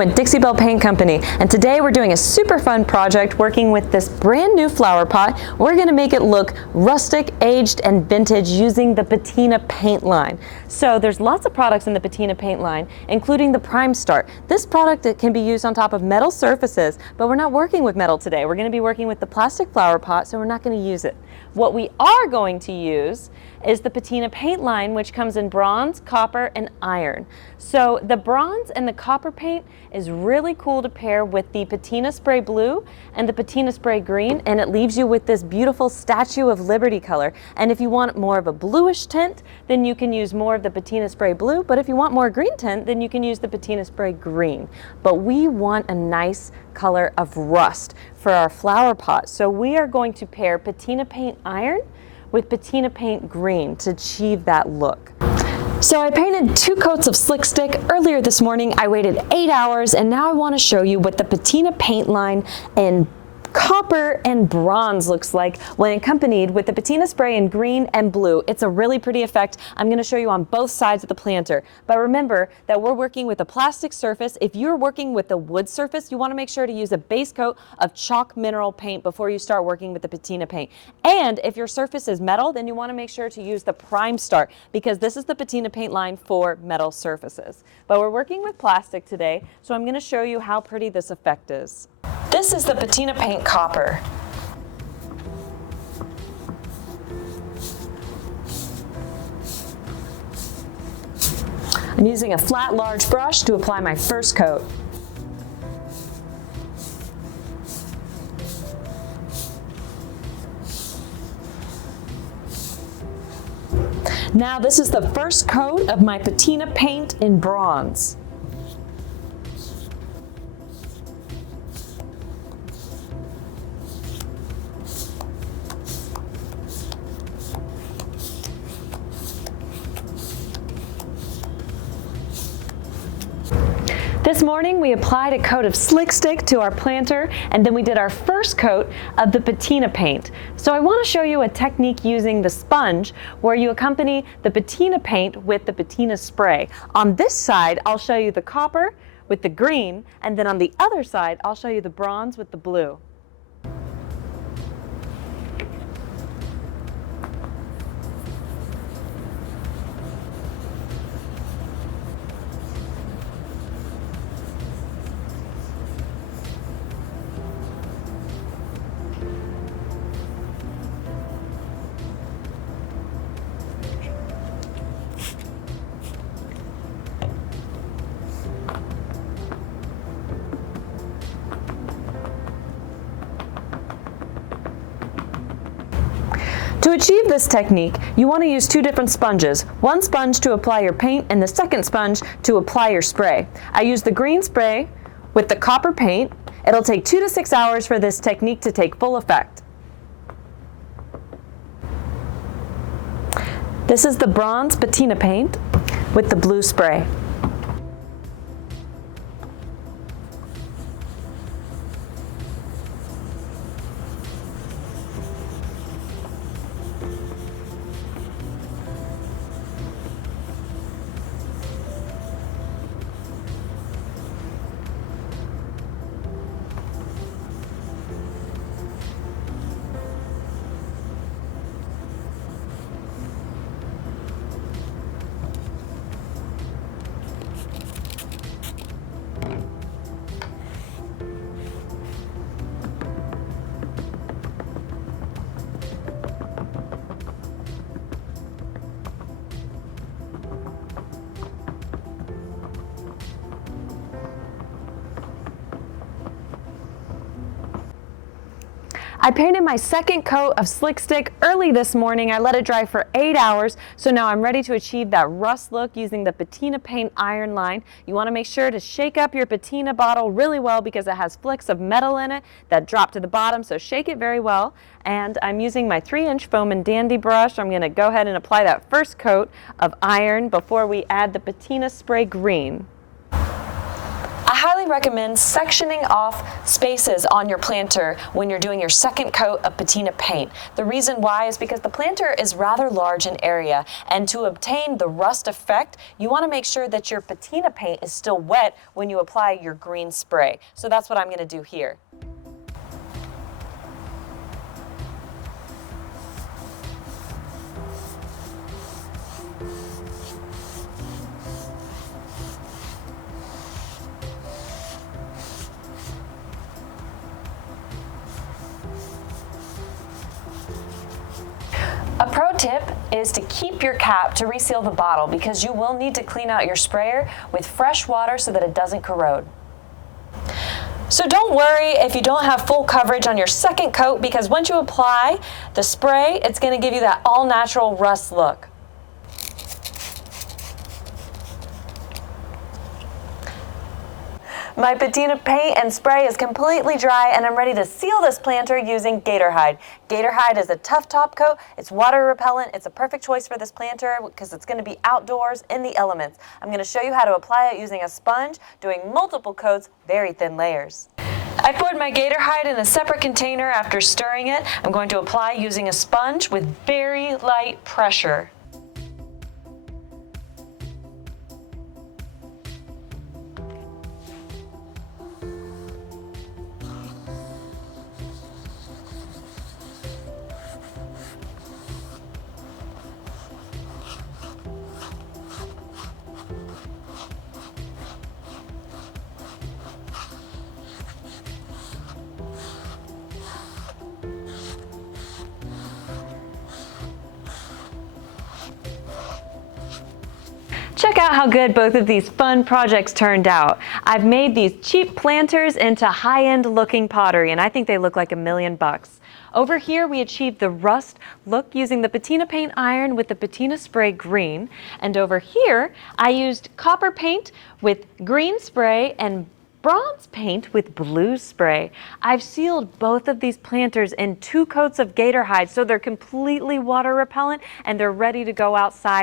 with Dixie Belle Paint Company, and today we're doing a super fun project working with this brand new flower pot. We're going to make it look rustic, aged, and vintage using the Patina paint line. So there's lots of products in the Patina paint line, including the Prime Start. This product can be used on top of metal surfaces, but we're not working with metal today. We're going to be working with the plastic flower pot, so we're not going to use it. What we are going to use is the Patina paint line, which comes in bronze, copper, and iron. So the bronze and the copper paint is really cool to pair with the Patina spray blue and the Patina spray green, and it leaves you with this beautiful Statue of Liberty color. And if you want more of a bluish tint, then you can use more of the Patina spray blue, but if you want more green tint, then you can use the Patina spray green. But we want a nice color of rust for our flower pot, so we are going to pair Patina paint iron with Patina paint green to achieve that look. So I painted 2 coats of Slick Stick earlier this morning. I waited 8 hours, and now I want to show you what the Patina paint line in copper and bronze looks like when accompanied with the Patina spray in green and blue. It's a really pretty effect. I'm going to show you on both sides of the planter. But remember that we're working with a plastic surface. If you're working with a wood surface, you want to make sure to use a base coat of chalk mineral paint before you start working with the Patina paint. And if your surface is metal, then you want to make sure to use the Prime Start, because this is the Patina paint line for metal surfaces. But we're working with plastic today, so I'm going to show you how pretty this effect is. This is the Patina paint copper. I'm using a flat, large brush to apply my first coat. Now this is the first coat of my Patina paint in bronze. This morning we applied a coat of Slick Stick to our planter, and then we did our first coat of the Patina paint. So I want to show you a technique using the sponge where you accompany the Patina paint with the Patina spray. On this side I'll show you the copper with the green, and then on the other side I'll show you the bronze with the blue. To achieve this technique, you want to use 2 different sponges. One sponge to apply your paint and the second sponge to apply your spray. I use the green spray with the copper paint. It'll take 2 to 6 hours for this technique to take full effect. This is the bronze Patina paint with the blue spray. I painted my second coat of Slick Stick early this morning. I let it dry for 8 hours, so now I'm ready to achieve that rust look using the Patina paint iron line. You want to make sure to shake up your Patina bottle really well because it has flecks of metal in it that drop to the bottom, so shake it very well. And I'm using my 3-inch foam and dandy brush. I'm going to go ahead and apply that first coat of iron before we add the Patina spray green. I highly recommend sectioning off spaces on your planter when you're doing your second coat of patina paint. The reason why is because the planter is rather large in area, and to obtain the rust effect, you want to make sure that your patina paint is still wet when you apply your green spray. So that's what I'm going to do here. A pro tip is to keep your cap to reseal the bottle, because you will need to clean out your sprayer with fresh water so that it doesn't corrode. So don't worry if you don't have full coverage on your second coat, because once you apply the spray, it's going to give you that all-natural rust look. My patina paint and spray is completely dry, and I'm ready to seal this planter using gator hide. Gator hide is a tough top coat. It's water repellent. It's a perfect choice for this planter because it's going to be outdoors in the elements. I'm going to show you how to apply it using a sponge, doing multiple coats, very thin layers. I poured my gator hide in a separate container after stirring it. I'm going to apply using a sponge with very light pressure. Check out how good both of these fun projects turned out. I've made these cheap planters into high-end looking pottery, and I think they look like $1,000,000. Over here we achieved the rust look using the patina paint iron with the patina spray green, and over here I used copper paint with green spray and bronze paint with blue spray. I've sealed both of these planters in 2 coats of gator hide, so they're completely water repellent and they're ready to go outside